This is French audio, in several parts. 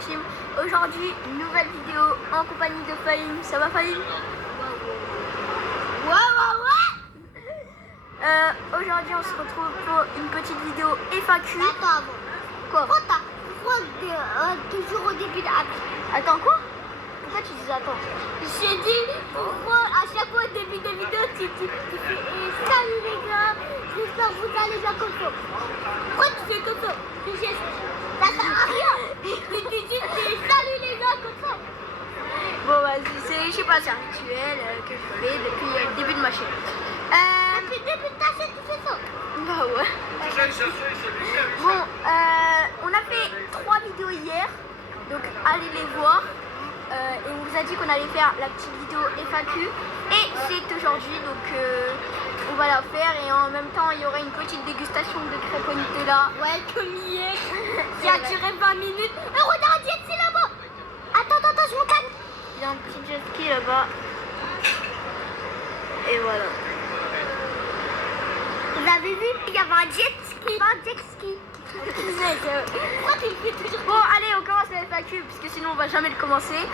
Team. Aujourd'hui, une nouvelle vidéo en compagnie de Fahim. Ça va Fahim? Aujourd'hui, on se retrouve pour une petite vidéo FAQ. Attends, Quoi? pourquoi toujours au début de... Attends quoi? Pourquoi tu dis attends? J'ai dit pourquoi à chaque fois au début de vidéo tu fais salut les gars, j'espère que vous allez bien comme ça. Pourquoi tu fais comme ça? Tu gestes. Ça sert à rien. Tu dis juste salut les gars comme ça. Bon vas-y, je sais pas, c'est un rituel que je fais depuis le début de ma chaîne. Depuis le début de ta chaîne tu fais ça? Bah ouais. Bon, on a fait 3 vidéos hier, donc allez les voir. Et on vous a dit qu'on allait faire la petite vidéo FAQ. Et c'est aujourd'hui, donc on va la faire. Et en même temps, il y aura une petite dégustation de crêpes au Nutella. Ouais, comme hier. Qui a duré 20 minutes. Regarde, il y a jet ski là-bas. Attends, je me calme. Il y a un petit jet ski là-bas. Et voilà. Vous avez vu, il y avait un jet ski. Un jet ski. Pourquoi tu le fais toujours? Bon, allez, on commence la FAQ, puisque sinon on va jamais le commencer.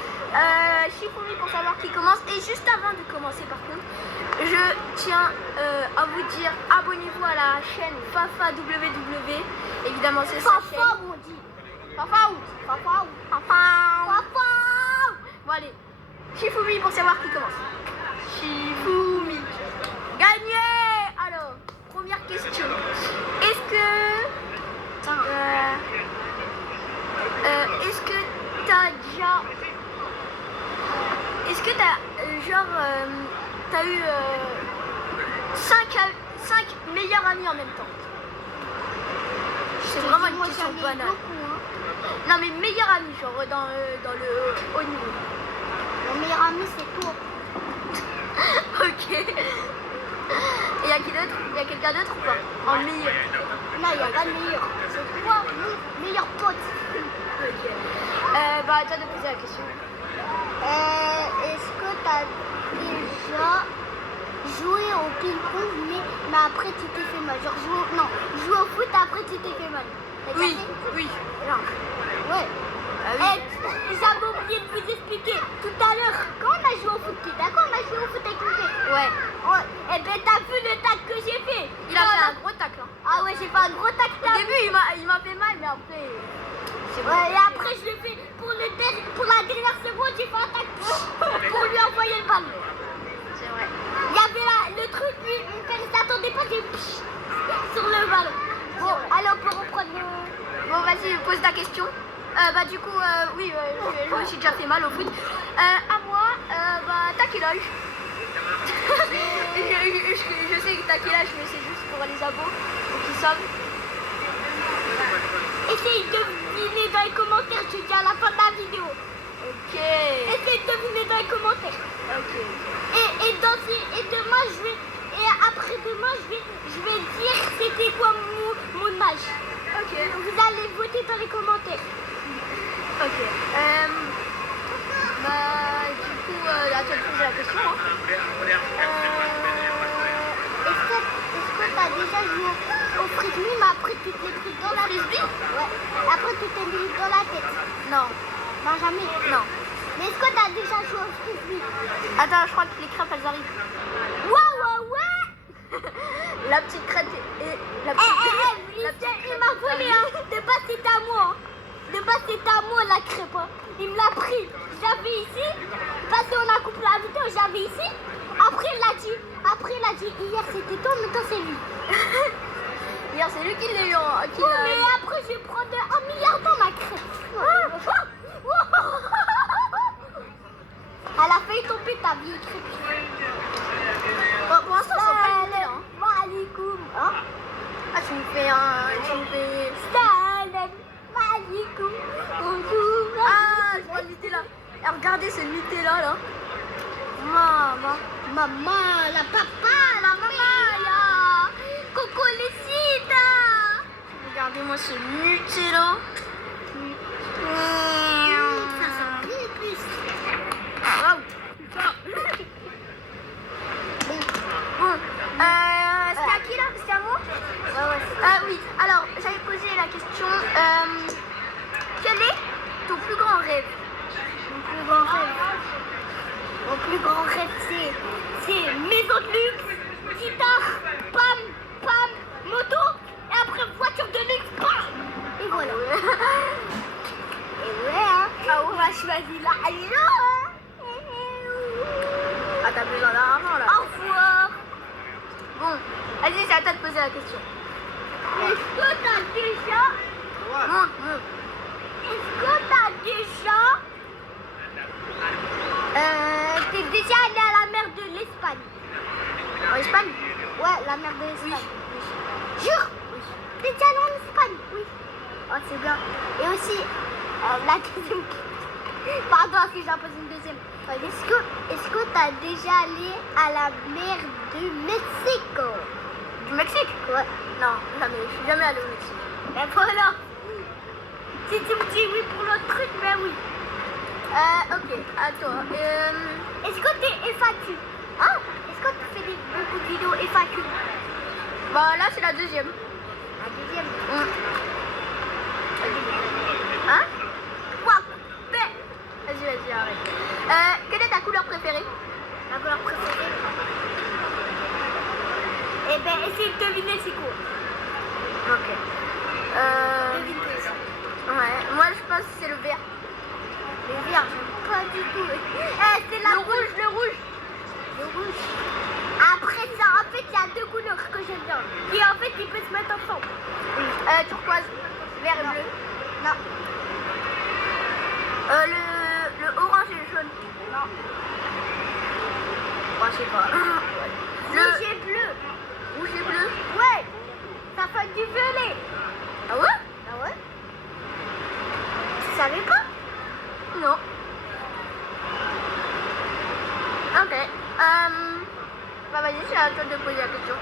Chiffrez pour savoir qui commence. Et juste avant de commencer, par contre, je tiens à vous dire, abonnez-vous à la chaîne Fafa WW. Évidemment, c'est sa chaîne. Fafa, on dit. Fafa ou Fafa. Bon, allez. Shifumi pour savoir qui commence. Shifumi. Gagné. Alors, première question. Est-ce que t'as eu 5 meilleurs amis en même temps? C'est vraiment une question banale. Non mais meilleurs amis, genre dans le haut niveau. Mon meilleur ami c'est toi. Ok. Et il y a qui d'autre? Il y a quelqu'un d'autre ou pas? En meilleur? Non, il n'y a pas de meilleur. C'est toi, mon meilleur pote. Ok. Bah à toi de poser la question. Est-ce que tu as déjà joué au ping-pong mais après tu t'es fait mal? Genre jouer au foot après tu t'es fait mal. T'as déjà fait? Oui. Genre. Ouais. Ah oui. J'avais oublié de vous expliquer tout à l'heure. Quand on a joué au foot, t'es d'accord? On a joué au foot avec mon père. Ouais. Eh ben t'as vu le tac que j'ai fait? Il a fait un gros tacle. Hein. Ah ouais, j'ai fait un gros tac. Au début il m'a fait mal, mais après. Ouais, et après je l'ai fait pour la dernière seconde, j'ai fait un tac pour lui envoyer le ballon. C'est vrai. Il y avait le truc, lui, quand il s'attendait pas, j'ai sur le ballon. Bon, allez, on peut reprendre le... Bon, vas-y, pose ta question. Bah du coup, oui, je me suis déjà fait mal au foot. À moi, bah t'as quel âge? je sais que t'as quel âge, mais c'est juste pour les abos, pour qu'ils savent. Essaye de deviner dans les commentaires, je te dis à la fin de la vidéo. Ok. Essaye de deviner dans les commentaires. Ok. Et demain, et après demain, je vais dire c'était quoi mon âge. Ok. Donc vous allez voter dans les commentaires. Ok. Bah du coup, à toi de poser la question. Hein. Est-ce que tu as déjà joué au frisbee, mais après tu t'es pris dans la tête? Ouais. Après tu t'es mis dans la tête? Non. Non, jamais? Non. Mais est-ce que tu as déjà joué au frisbee? Attends, je crois que les crêpes elles arrivent. Ouais. La petite crêpe et la Eh, petite. il m'a volé, hein. De base c'était à moi. De base c'était à moi la crêpe. Hein. Il me l'a pris. J'avais ici. Parce qu'on a coupé la vidéo, j'avais ici. Après il a dit, hier c'était toi, maintenant c'est lui. Hier c'est lui qui l'a eu. Mais après je vais prendre 1 milliard dans ma crêpe. Elle a failli tomber ta vieille crêpe. Bon, pour l'instant c'est pas limité, hein. Malikum. Hein? Ah tu me fais Salam alaikum. Bonjour. Ah je vois le Nutella. Et regardez ce Nutella là. Maman, la papa, la maman, Coco Lecita. Regardez-moi ce Nutella. Ça sent bien plus. Waouh. Bon, c'était à qui là? C'était à moi? Ouais. Oui, alors j'avais posé la question. Quel est ton plus plus grand rêve, c'est maison de luxe, guitare, pam, pam, moto, et après voiture de luxe, pam. Et voilà. Et ouais, hein. Ah, on va choisir là. Allez, là, Ah, t'as besoin d'argent là. Au revoir. Bon, vas-y, c'est à toi de poser la question. Est-ce que t'as déjà... Monte. Est-ce que t'as déjà... t'es déjà allé à la mer de l'Espagne? En Espagne? Ouais, la mer de Oui. l'Espagne. Jure? T'es déjà allé en Espagne? Oui. Oh, c'est bien. Et aussi, la deuxième... Pardon, si j'en pose une deuxième. Est-ce que t'as déjà allé à la mer du Mexique? Du Mexique? Ouais. Non, jamais. Je suis jamais allée au Mexique. Ben voilà. Si tu me dis oui pour l'autre truc, ben oui. Ok, à toi. Est-ce que t'es FAQ? Hein? Est-ce que tu fais beaucoup de vidéos FAQ? Bah là, c'est la deuxième. La deuxième. Hein? Quoi? Ben, Vas-y, arrête. Quelle est ta couleur préférée? ma couleur préférée? Eh ben, essayez de deviner c'est quoi. Ok. Devine-toi. Ouais, moi je pense que c'est le vert. Le vert, j'aime pas du tout. C'est la Le rouge. Le rouge. Après ça, en fait, il y a deux couleurs que j'aime bien. Et en fait, ils peuvent se mettre ensemble. Turquoise, vert et Non. bleu. Non. Le orange et le jaune. Non. Moi, je sais pas. Rouge et bleu. Rouge et bleu. Ouais. Ça fait du violet. Ah ouais? Ah ouais? Tu savais pas? Non. Ok. Bah vas-y, c'est à toi de poser la question.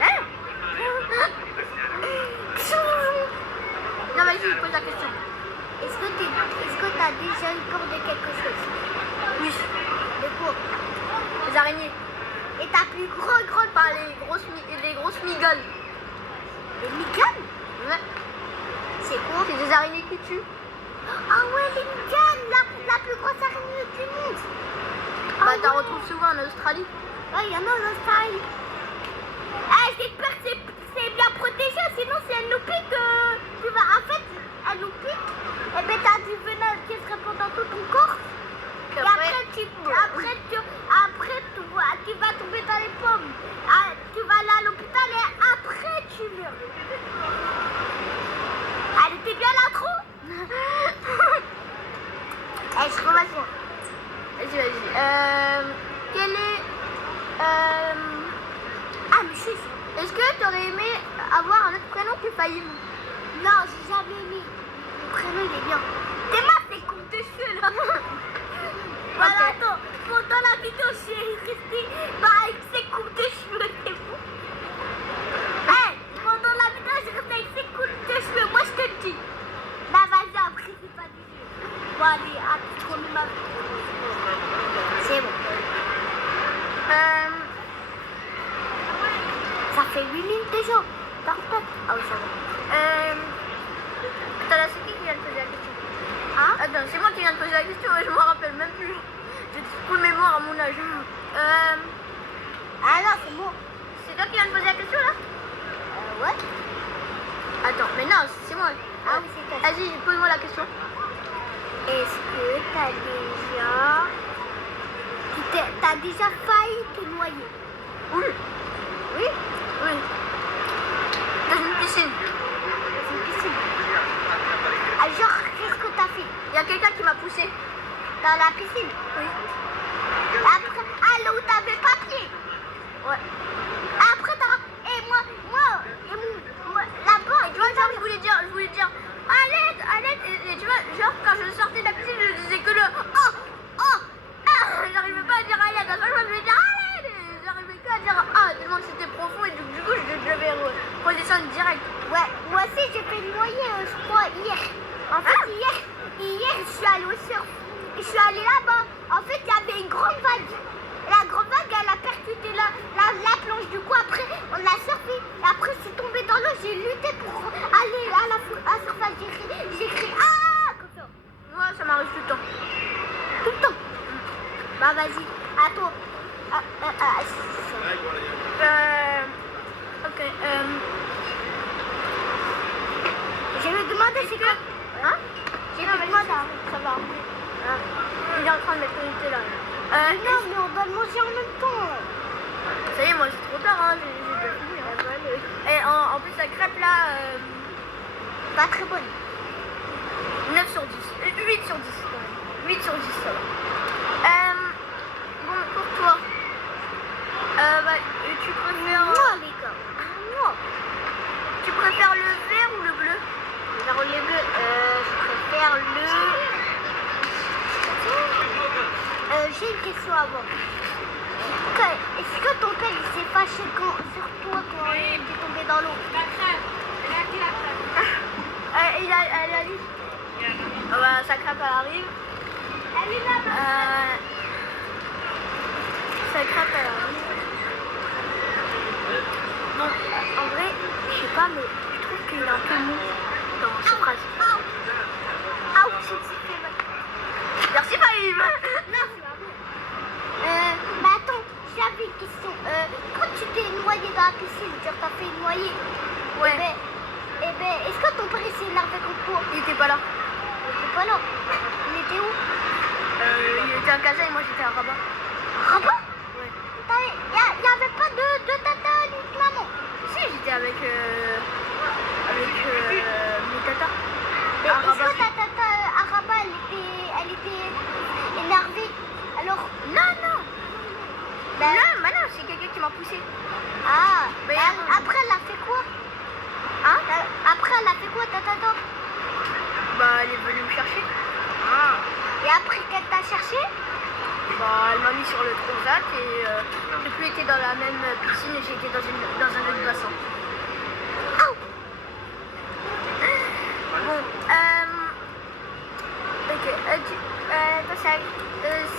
Hein? Non, vas-y, pose la question. Est-ce que t'as déjà eu peur de quelque chose? Oui. De quoi? Les araignées. Et ta plus grande Pas les grosses migales. Les micanes? Ouais. C'est quoi? C'est des araignées qui tuent. Ah ouais, les micanes, la plus grosse araignée du monde. Bah Ah t'en ouais. retrouves souvent en Australie. Ouais, il y en a en Australie. J'espère que c'est bien protégé, sinon si elle nous pique, tu vas... En fait, elle nous pique, et ben t'as du venin qui se répand dans tout ton corps. Puis Et après, tu vas tomber dans les pommes. Ah, tu vas aller à l'hôpital et après tu meurs. Elle était bien là trop. Je commence. Vas-y. Quel est... Ah, mais Est-ce que tu aurais aimé avoir un autre prénom que Fahim? non, j'ai jamais aimé. Le prénom, il est bien. T'es ma tes coupes de cheveux là. Voilà, Ok. attends. Pendant la vidéo, je suis restée avec ses coupes de cheveux. C'est fou. Pendant la vidéo, je restais avec ses coupes de cheveux. Moi, je te le dis. Bah, vas-y, après, c'est pas du tout. Bon, allez, à trop de ma... C'est bon. Ça fait 8 minutes déjà. T'as retard. Ah oui, ça va. Attends, là, c'est qui vient de poser la question? Hein? Attends, c'est moi qui viens de poser la question, je me rappelle même plus. J'ai trop de mémoire à mon âge. Ah non, c'est bon. C'est toi qui viens de poser la question là? Ouais. Attends, mais non, c'est moi. Ah oui, c'est toi. Vas-y, pose-moi la question. Est-ce que t'as déjà failli te noyer? Oui. Oui. Oui. Dans une piscine. C'est une piscine. Ah, genre, qu'est-ce que t'as fait? Il y a quelqu'un qui m'a poussé. Dans la piscine? Oui. Après, là où t'avais pas pied? Ouais. Après, là-bas, Et tu vois, genre, je voulais dire, à l'aide. Et tu vois, genre, quand je sortais de la piscine, je disais que le j'arrivais pas à dire à l'aide. À chaque fois, je voulais dire à l'aide. Et j'arrivais que à dire tellement que c'était profond. Et du coup, je devais redescendre direct. ouais, moi aussi, j'ai fait noyer, je crois, hier. En fait, hier, je suis allée au surf. Et je suis allée là-bas. En fait, il y avait une grande vague. Et la grande vague, elle a percuté la planche. Du coup, après, on a surfé. Et après, je suis tombée dans l'eau. J'ai lutté pour aller à la surface. J'ai crié, ah, comme ça. Moi, ça m'arrive tout le temps. vas-y. À toi. Ok. Je vais demander c'est quoi. Hein? Je vais demander. Ça va. Hein? Il est en train de mettre connecté là. Non, mais on va le manger en même temps. Ça y est, moi c'est trop tard, hein. J'ai déjà fini. Hein. Et en plus, la crêpe là, Pas très bonne. 9 sur 10. 8 sur 10 quand même. 8 sur 10, ça va. Bon, pour toi, tu préfères. Moi, les gars. Moi. Tu préfères le vert ou le bleu? Alors, les bleus, je préfère le. J'ai une question avant. Est-ce que ton père il s'est fâché sur toi quand il est tombé dans l'eau? Elle a dit. Ah bah, sa crêpe elle arrive. Sa crêpe elle arrive. Bon, en vrai, je sais pas, mais je trouve qu'il est un peu mou dans sa phrase. Ah oui, c'est mal. Merci Faïm. Non, c'est pas bon. Mais attends, j'avais une question. Quand tu t'es noyé dans la piscine, genre t'as fait noyer. Ouais. Eh ben, est-ce que ton père il s'est énervé contre toi? Il était pas là. Il était pas là. Il était où? Il était à Casa et moi j'étais à Rabat. Rabat? Ouais. Il n'y avait pas de tata ni de maman. Si, j'étais avec mes tatas. Mais À est-ce Rabat. que ta tata à Rabat, elle était énervée? Alors, Non. ben, Non, c'est quelqu'un qui m'a poussé. ah, Mais après elle a fait quoi? Hein? Après elle a fait quoi ta tata? Bah, elle est venue me chercher. Et après qu'elle t'a cherché? Bah, elle m'a mis sur le transat et j'ai plus été dans la même piscine et j'ai été dans un autre bassin. Oh. Bon, ok,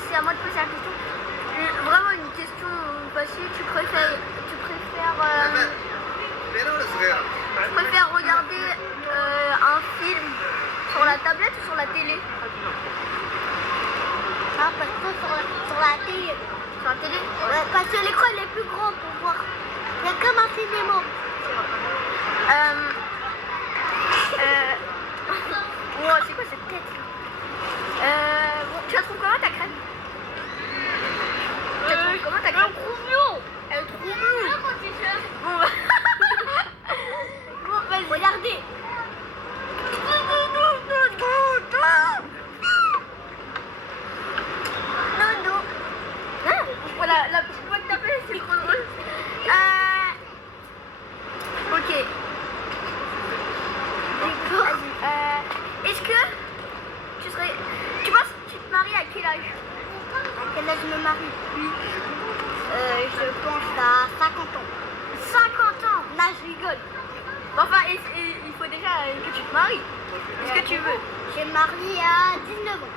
c'est à moi de poser la question. Vraiment une question facile. Tu préfères regarder un film sur la tablette ou sur la télé? Ah, parce que sur la télé. Sur la télé? Ouais, parce que l'écran il est plus grand pour voir. Il y a comme un cinéma. Oh, c'est quoi cette tête? Bon, tu la trouves comment ta crème? Tu la trouves comment ta crème? Elle est trop mignonne. Bon, bon, vas-y. Regardez. Non. Hein? Voilà, la petite voix que t'as fait, c'est trop drôle. Ok. Vas-y. Est-ce que tu penses que tu te maries à quel âge? À quel âge je me marie? Oui. Je pense à 50 ans. 50 ans. Là, je rigole. Enfin, il faut déjà que tu te maries. Est-ce que tu veux? Je me marie à 19 ans.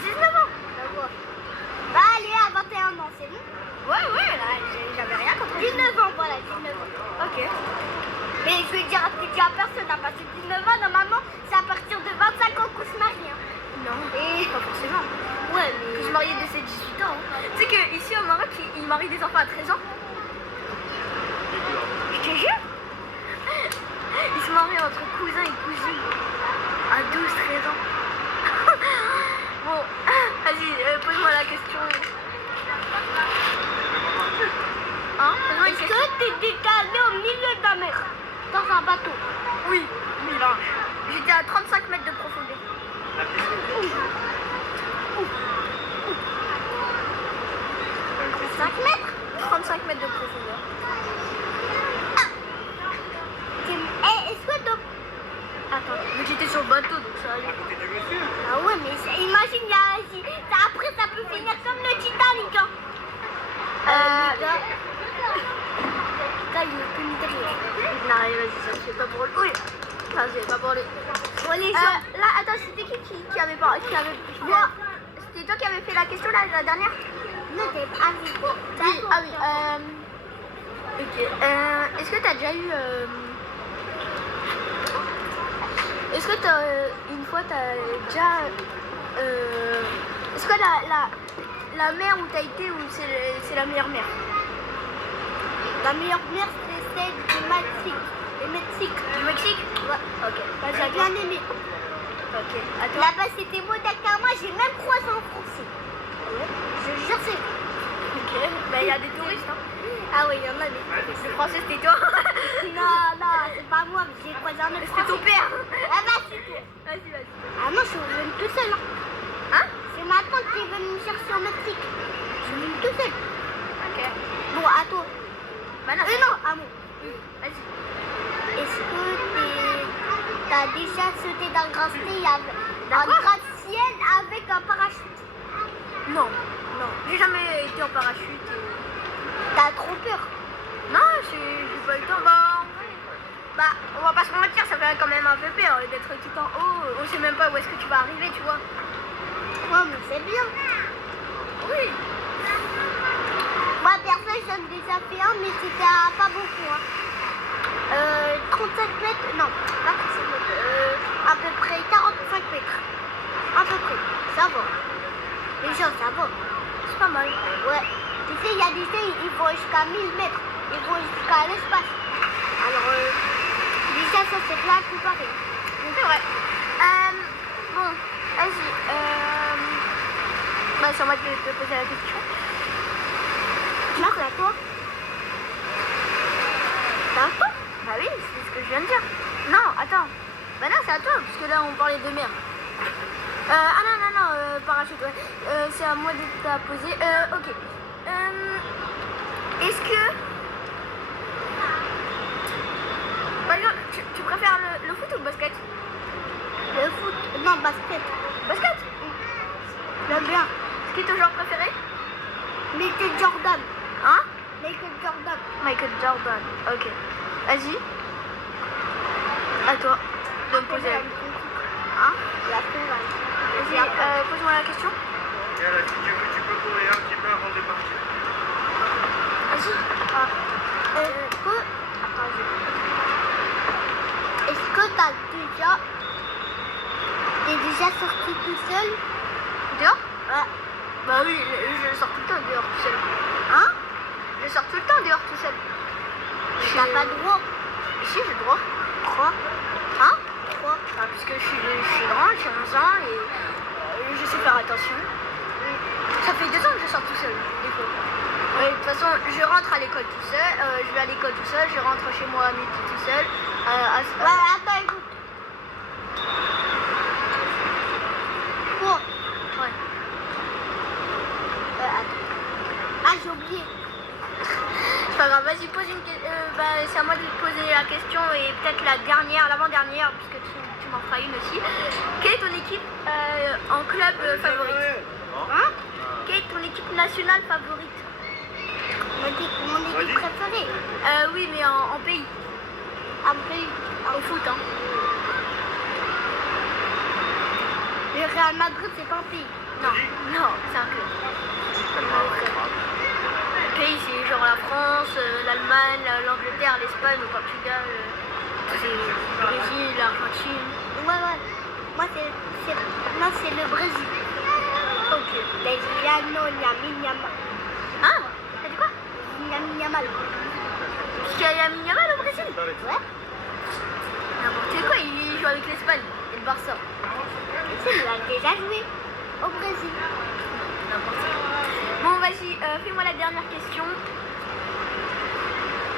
19 ans? Bah, allez, à 21 ans, c'est bon? Ouais, là, j'avais rien contre 19 ans, voilà, 19 ans. Ok. Mais je vais dire à personne, hein, parce que 19 ans, normalement, c'est à partir de 25 ans qu'on se marie. Hein. Non, Et... pas forcément. Ouais, Je mais... suis mariée dès ses 18 ans. Hein. Tu sais qu'ici au Maroc, ils marient des enfants à 13 ans. Je te jure. Ils se marient entre cousins et cousines à 12-13 ans. Bon, vas-y, pose-moi la question. Hein? Pose-moi une Est-ce question. que t'es décalé au milieu de la mer? Dans un bateau? Oui, là. J'étais à 35 mètres de profondeur. 5 mètres? 35 mètres de profondeur. Est-ce que t'as... Attends, mais j'étais sur le bateau donc ça allait. Ah ouais, mais imagine, après ça peut finir comme le Titanic. Hein. Les gars, il me punit derrière. Non, allez, vas-y, ça c'est pas pour lui. Oui, ça c'est pas pour lui. Bon, les gens, Là, attends, c'était qui avait pas. moi, C'était toi qui avais fait la question là, la dernière? non, t'es pas bon. Oui, ah oui. Ok. Est-ce que t'as déjà eu. Est-ce que une fois t'as déjà. Est-ce que la mer où t'as été, ou c'est la meilleure mer? La meilleure mer, c'est celle du Mexique. Le Mexique. Du Mexique? Ouais. Ok. Vas-y, J'ai à toi. bien aimé. Ok. À toi. Là-bas, c'était beau Dakar. Moi, j'ai même croisé en français. Je jure, c'est. Ok. Bah, il y a des touristes, hein. Ah oui, il y en a des touristes. Le français, c'était toi. Non, non, c'est pas moi, mais j'ai croisé un autre C'était ton français. père. Ah bah, c'est toi. Vas-y, vas-y. Ah non, je suis venue tout seul. Hein. Hein? C'est ma tante qui est venue me chercher au Mexique. Je suis venue tout seul. Ok. Bon, à toi. Bah non. Non, à moi. Vas-y. Est-ce que t'as déjà sauté dans le gratte-ciel avec un quoi? gratte-ciel avec un parachute? Non. Non. J'ai jamais été en parachute. T'as trop peur? Non, j'ai pas eu le temps. Bah, on va pas se mentir, ça fait quand même un peu peur d'être tout en haut. On sait même pas où est-ce que tu vas arriver, tu vois. Ouais, mais c'est bien. Oui. Moi, perso, j'en ai déjà fait un, mais c'était pas beaucoup. Hein. 35 mètres, non, pas 35 mètres, à peu près 45 mètres. À peu près, ça va. Déjà, ça va. C'est pas mal. Ouais. Tu sais, il y a des gens, ils vont jusqu'à 1000 mètres. Ils vont jusqu'à l'espace. Alors, déjà, ça, c'est bien comparé. C'est vrai. Bon, vas-y. Bah, c'est à moi de te poser la question. Là, c'est à toi. C'est à toi? Bah oui, c'est ce que je viens de dire. Non, attends. Bah non, c'est à toi, parce que là, on parlait de mer. Ah non, parachute, ouais. C'est à moi de te la poser. Ok. Est-ce que... Par exemple, tu préfères le foot ou le basket? Le foot, non, basket. Basket? J'aime bien. C'est qui ton joueur préféré? Michael Jordan. Hein? Michael Jordan. Michael Jordan. Ok. Vas-y. À toi de me poser la question. Hein? La finale. Vas-y, pose-moi la question. Et là, si tu peux courir un petit peu avant de partir. Vas-y. Est-ce que t'es déjà sorti tout seul? Dehors? Ouais. Bah oui, je sors tout le temps dehors tout seul. Hein? Je sors tout le temps dehors tout seul. T'as pas de droit? Si, j'ai le droit. Quoi? Hein? Quoi? Ah, puisque je suis grand, j'ai 11 ans et je sais faire attention. Ça fait 2 ans que je sors tout seul, des fois. Ouais, de toute façon, je rentre à l'école tout seul, je vais à l'école tout seul, je rentre chez moi à midi tout seul. Ouais, attends, écoute. Quoi? Ouais. Attends. Ah, j'ai oublié. C'est pas grave, vas-y, pose une question. C'est à moi de te poser la question et peut-être la dernière, l'avant-dernière, puisque tu m'en feras une aussi. Quelle est ton équipe en club favorite? Hein? Quelle est ton équipe nationale favorite? Mon équipe préférée. Oui, mais en pays. Un pays. Au foot, hein. Le Real Madrid, c'est pas un pays. Non, non, c'est un club. Le pays, c'est genre la France, l'Allemagne, l'Angleterre, l'Espagne, le Portugal, c'est le Brésil, l'Argentine. Ouais. Moi, c'est le Brésil. Ok. Brésiliano, Yamin Yamal. Ah, t'as dit quoi? Yamin Yamal. Parce qu'il y a Lamine Yamal au Brésil? Ouais. N'importe quoi, il joue avec l'Espagne et le Barça. Tu sais, il a déjà joué au Brésil. N'importe quoi. Bon, vas-y, fais-moi la dernière question.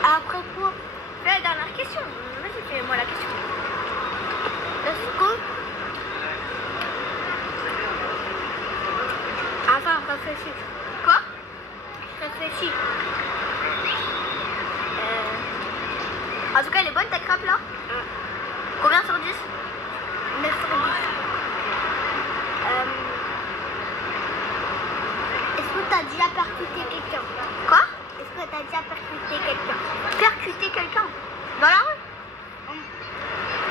Après quoi? Fais la dernière question. Vas-y, fais-moi la question. Est-ce que... Attends, réfléchis. Quoi? Réfléchis. En tout cas, elle est bonne ta crape là? Combien sur 10? 9 sur 10. Est-ce que tu as déjà percuté quelqu'un? Quoi? Est-ce que tu as déjà percuté quelqu'un? Percuter quelqu'un? Dans la rue?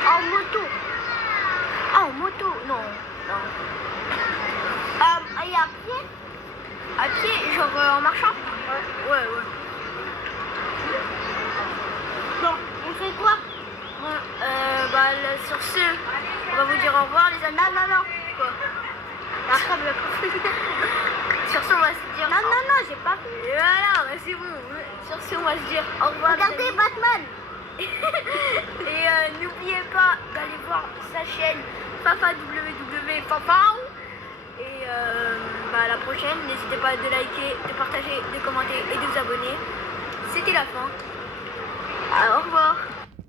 En moto? Ah, en moto? Non. Non. Et à pied? À pied, genre en marchant? Ouais. Non. On fait quoi? Bon, sur ce, on va vous dire au revoir les amis. Non. Quoi? La crabe, Sur ce, on va se dire. Non, non, non, j'ai pas vu. Et voilà, bah, c'est bon. Sur ce, on va se dire au revoir. les Regardez amis. Batman. Et n'oubliez pas d'aller voir sa chaîne Papa WW Papa. Et bah, à la prochaine, n'hésitez pas de liker, de partager, de commenter et de vous abonner. C'était la fin. Alors, au revoir.